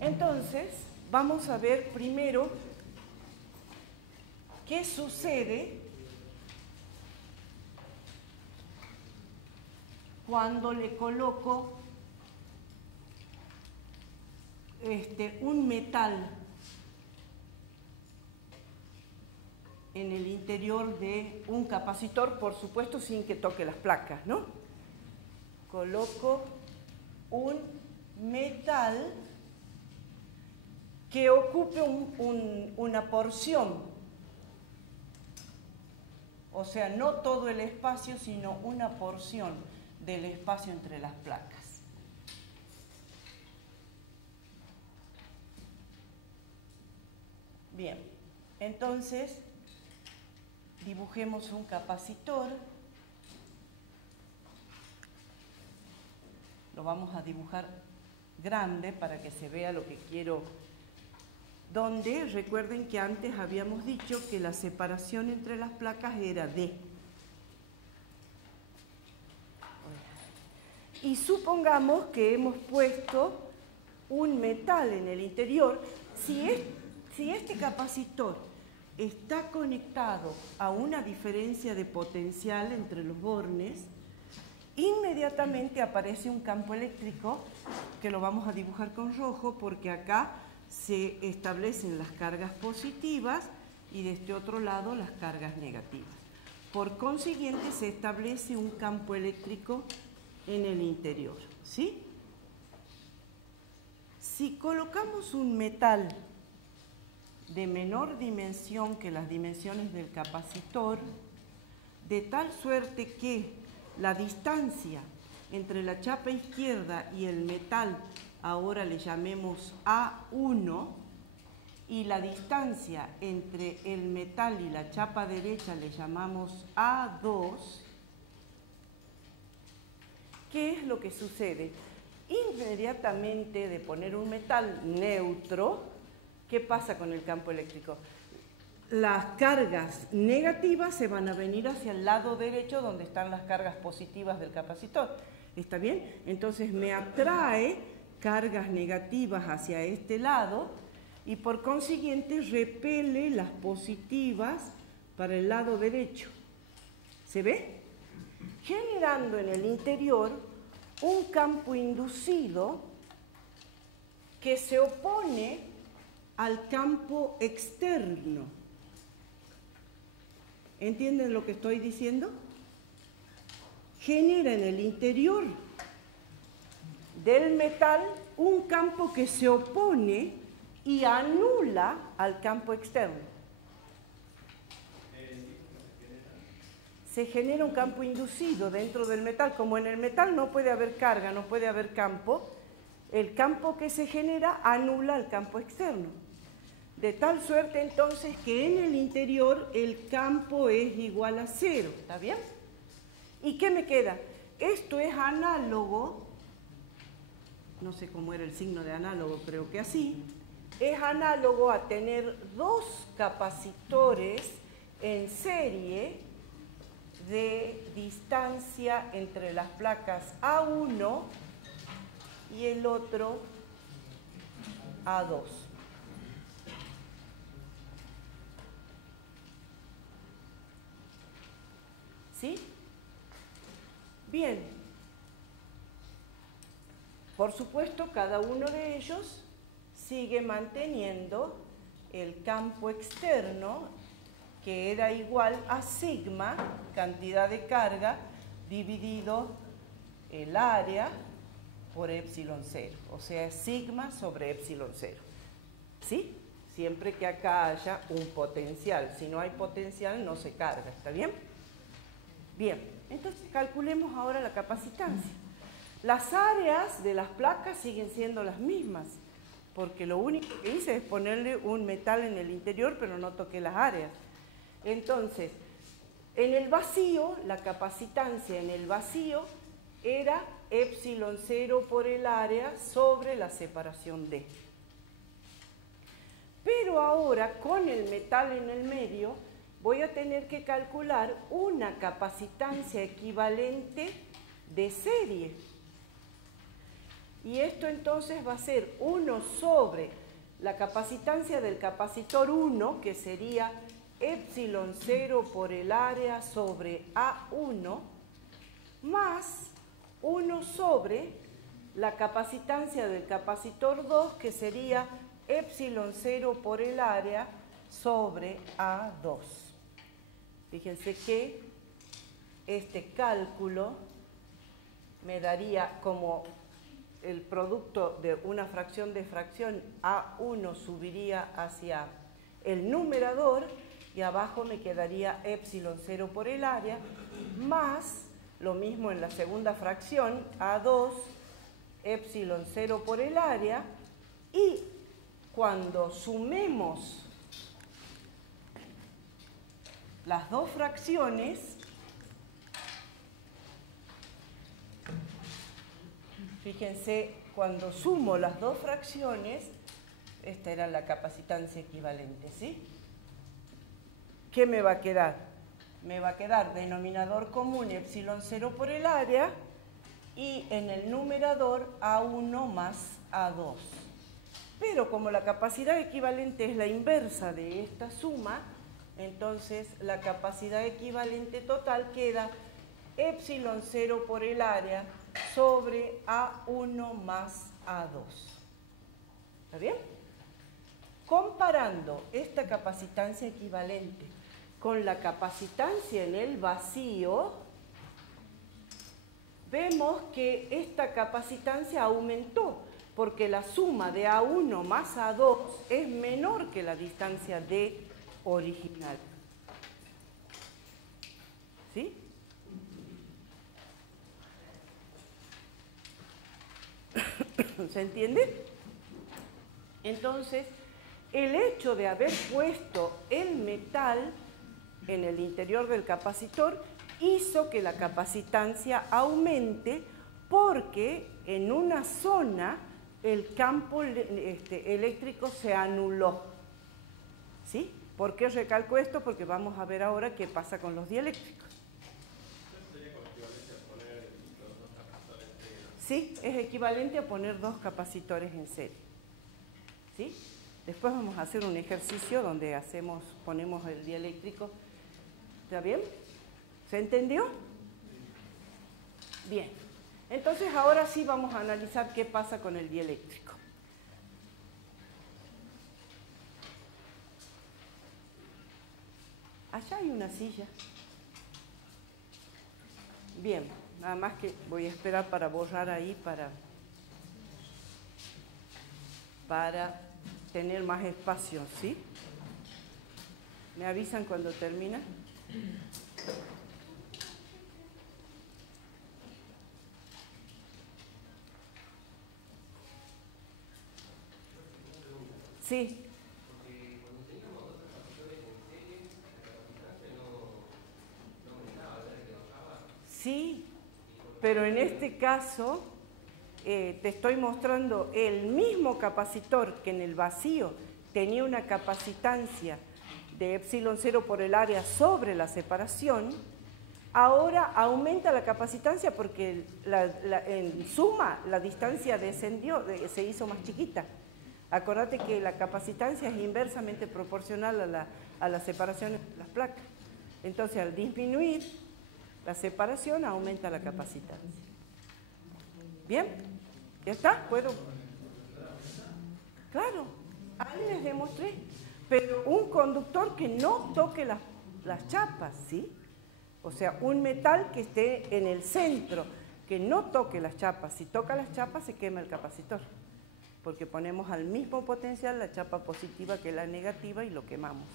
Entonces, vamos a ver primero qué sucede cuando le coloco un metal en el interior de un capacitor, por supuesto sin que toque las placas, ¿no? Coloco un metal que ocupe una porción, o sea, no todo el espacio, sino una porción del espacio entre las placas. Bien, entonces dibujemos un capacitor. Lo vamos a dibujar grande para que se vea lo que quiero. Donde, recuerden que antes habíamos dicho que la separación entre las placas era D. Y supongamos que hemos puesto un metal en el interior. Si este capacitor está conectado a una diferencia de potencial entre los bornes, inmediatamente aparece un campo eléctrico que lo vamos a dibujar con rojo porque acá se establecen las cargas positivas y de este otro lado las cargas negativas. Por consiguiente, se establece un campo eléctrico en el interior, ¿sí? Si colocamos un metal de menor dimensión que las dimensiones del capacitor, de tal suerte que la distancia entre la chapa izquierda y el metal, ahora le llamemos A1, y la distancia entre el metal y la chapa derecha le llamamos A2, ¿qué es lo que sucede? Inmediatamente de poner un metal neutro, ¿qué pasa con el campo eléctrico? Las cargas negativas se van a venir hacia el lado derecho donde están las cargas positivas del capacitor. ¿Está bien? Entonces me atrae cargas negativas hacia este lado y por consiguiente repele las positivas para el lado derecho. ¿Se ve? Generando en el interior un campo inducido que se opone al campo externo. ¿Entienden lo que estoy diciendo? Genera en el interior del metal un campo que se opone y anula al campo externo. Se genera un campo inducido dentro del metal. Como en el metal no puede haber carga, no puede haber campo, el campo que se genera anula al campo externo. De tal suerte entonces que en el interior el campo es igual a 0, ¿está bien? ¿Y qué me queda? Esto es análogo, no sé cómo era el signo de análogo, creo que así, es análogo a tener dos capacitores en serie de distancia entre las placas A1 y el otro A2. ¿Sí? Bien. Por supuesto, cada uno de ellos sigue manteniendo el campo externo, que era igual a sigma, cantidad de carga, dividido el área por epsilon 0. O sea, es sigma sobre epsilon 0. ¿Sí? Siempre que acá haya un potencial. Si no hay potencial, no se carga. ¿Está bien? Bien, entonces calculemos ahora la capacitancia. Las áreas de las placas siguen siendo las mismas, porque lo único que hice es ponerle un metal en el interior, pero no toqué las áreas. Entonces, en el vacío, la capacitancia en el vacío era epsilon 0 por el área sobre la separación D. Pero ahora, con el metal en el medio, voy a tener que calcular una capacitancia equivalente de serie. Y esto entonces va a ser 1 sobre la capacitancia del capacitor 1, que sería epsilon 0 por el área sobre A1, más 1 sobre la capacitancia del capacitor 2, que sería epsilon 0 por el área sobre A2. Fíjense que este cálculo me daría como el producto de una fracción de fracción, A1 subiría hacia el numerador y abajo me quedaría epsilon 0 por el área, más lo mismo en la segunda fracción, A2, epsilon 0 por el área, y cuando sumemos las dos fracciones, fíjense, cuando sumo las dos fracciones, esta era la capacitancia equivalente, ¿sí? ¿Qué me va a quedar? Me va a quedar denominador común epsilon 0 por el área y en el numerador A1 más A2. Pero como la capacidad equivalente es la inversa de esta suma, entonces la capacidad equivalente total queda epsilon 0 por el área sobre A1 más A2. ¿Está bien? Comparando esta capacitancia equivalente con la capacitancia en el vacío, vemos que esta capacitancia aumentó, porque la suma de A1 más A2 es menor que la distancia D original. ¿Sí? ¿Se entiende? Entonces, el hecho de haber puesto el metal en el interior del capacitor hizo que la capacitancia aumente, porque en una zona el campo eléctrico se anuló. ¿Sí? ¿Por qué recalco esto? Porque vamos a ver ahora qué pasa con los dieléctricos. Sí, es equivalente a poner dos capacitores en serie. ¿Sí? Después vamos a hacer un ejercicio donde ponemos el dieléctrico. ¿Está bien? ¿Se entendió? Bien. Entonces ahora sí vamos a analizar qué pasa con el dieléctrico. Allá hay una silla. Bien, nada más que voy a esperar para borrar ahí para tener más espacio, ¿sí? ¿Me avisan cuando termina? Sí. Sí, pero en este caso te estoy mostrando el mismo capacitor que en el vacío tenía una capacitancia de epsilon 0 por el área sobre la separación, ahora aumenta la capacitancia porque en suma la distancia descendió, se hizo más chiquita. Acordate que la capacitancia es inversamente proporcional a la separación de las placas. Entonces, al disminuir la separación, aumenta la capacitancia. ¿Bien? ¿Ya está? ¿Puedo? Claro, ahí les demostré. Pero un conductor que no toque las chapas, ¿sí? O sea, un metal que esté en el centro, que no toque las chapas. Si toca las chapas, se quema el capacitor, porque ponemos al mismo potencial la chapa positiva que la negativa y lo quemamos.